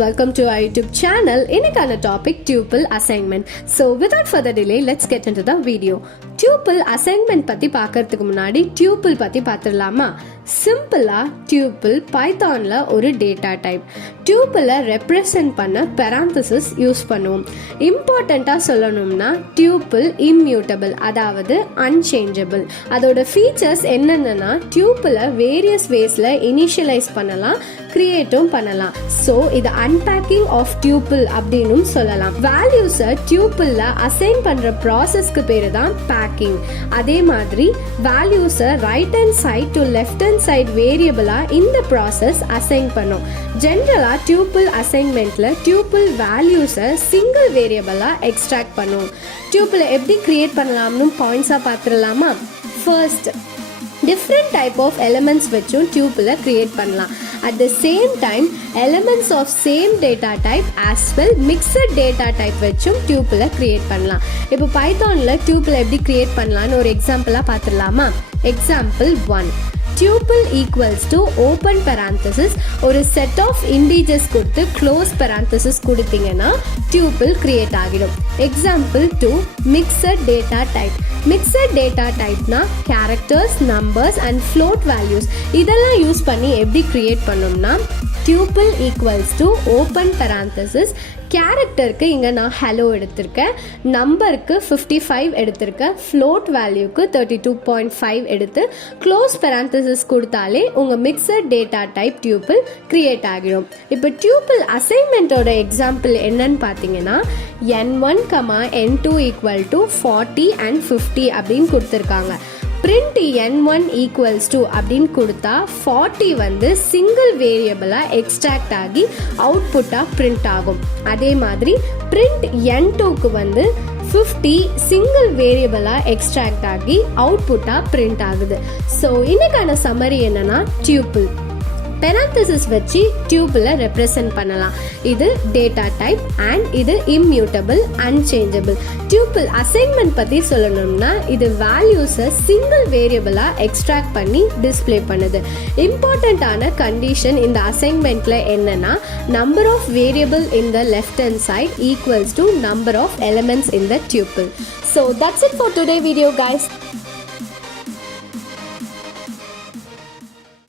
Welcome to our YouTube channel. இன்னைக்கான topic tuple assignment. So without further delay, let's get into the video. Tuple assignment பத்தி பார்க்கிறதுக்கு முன்னாடி tuple பத்தி பார்த்துடலாமா? சிம்பிளா tuple பைத்தான்ல ஒரு டேட்டா டைப். tuple ரெப்ரசன்ட் பண்ண parenthesis யூஸ் பண்ணுவோம். இம்பார்ட்டண்டா சொல்லணும்னா tuple immutable, அதாவது unchangeable. அதோட ஃபீச்சர்ஸ் என்னென்னா tuple வேரியஸ் வேஸ்ல இனிஷியலைஸ் பண்ணலாம், கிரியேட்டும் பண்ணலாம். ஸோ இது அன்பேக்கிங் ஆஃப் tuple அப்படின்னு சொல்லலாம். வேல்யூஸை tuple அசைன் பண்ற ப்ராசஸ்க்கு பேரு தான் பேக்கிங். அதே மாதிரி வேல்யூஸை right hand side to left hand side வேரியபிளா இந்த ப்ராசஸ் அசைன் பண்ணும். ஜென்ரலா tuple அசைன்மெண்ட்ல tuple வேல்யூஸை சிங்கிள் வேரியபிளா எக்ஸ்ட்ராக்ட் பண்ணும். tuple எப்படி கிரியேட் பண்ணலாம்னு பாயிண்ட்ஸா பார்த்துடலாமா? First, different type of elements வச்சும் tuple create பண்ணலாம். At the same time, elements of same data type as well mixed data type வச்சும் tuple create பண்ணலாம். இப்போ பைத்தான்ல tuple எப்படி create பண்ணலாம்னு ஒரு எக்ஸாம்பிளா பார்த்துடலாமா? Example 1. tuple equals to open parenthesis ஒரு set of integers கொடுத்து close parenthesis கொடுத்தீங்கன்னா tuple create ஆகிடும். Example 2. mixed data type. mixed data typeனா characters, numbers and float values இதெல்லாம் யூஸ் பண்ணி எப்படி create பண்ணோம்னா tuple equals to open parenthesis கேரக்டருக்கு இங்கே நான் ஹலோ எடுத்திருக்கேன், நம்பருக்கு 55 எடுத்திருக்கேன், ஃப்ளோட் வேல்யூக்கு 32.5 எடுத்து க்ளோஸ் பேரந்தசிஸ் கொடுத்தாலே உங்கள் mixed data type tuple create ஆகிடும். இப்போ tuple அசைன்மெண்ட்டோட எக்ஸாம்பிள் என்னன்னு பார்த்தீங்கன்னா n1, n2 equal to 40 and 50 அப்படின்னு கொடுத்துருக்காங்க. print n1 equals to அப்படின்னு கொடுத்தா 40 வந்து சிங்கிள் வேரியபிளா எக்ஸ்ட்ராக்ட் ஆகி அவுட்புட்டா பிரிண்ட் ஆகும். அதே மாதிரி print n2க்கு வந்து 50 சிங்கிள் வேரியபிளா எக்ஸ்ட்ராக்ட் ஆகி அவுட்புட்டா பிரிண்ட் ஆகுது. ஸோ இன்னைக்கான சம்மரி என்னன்னா tuple parenthesis வச்சு tuple ரெப்ரசன்ட் பண்ணலாம். இது டேட்டா டைப் அண்ட் இது இம்மியூட்டபிள், அன்சேஞ்சபிள். tuple அசைன்மெண்ட் பற்றி சொல்லணும்னா இது வேல்யூஸை சிங்கிள் வேரியபிளா எக்ஸ்ட்ராக்ட் பண்ணி டிஸ்பிளே பண்ணுது. இம்பார்ட்டண்ட்டான கண்டிஷன் இந்த அசைன்மெண்ட்ல என்னன்னா number of variable in the left hand side equals to number of elements in the tuple. So that's it for today video guys.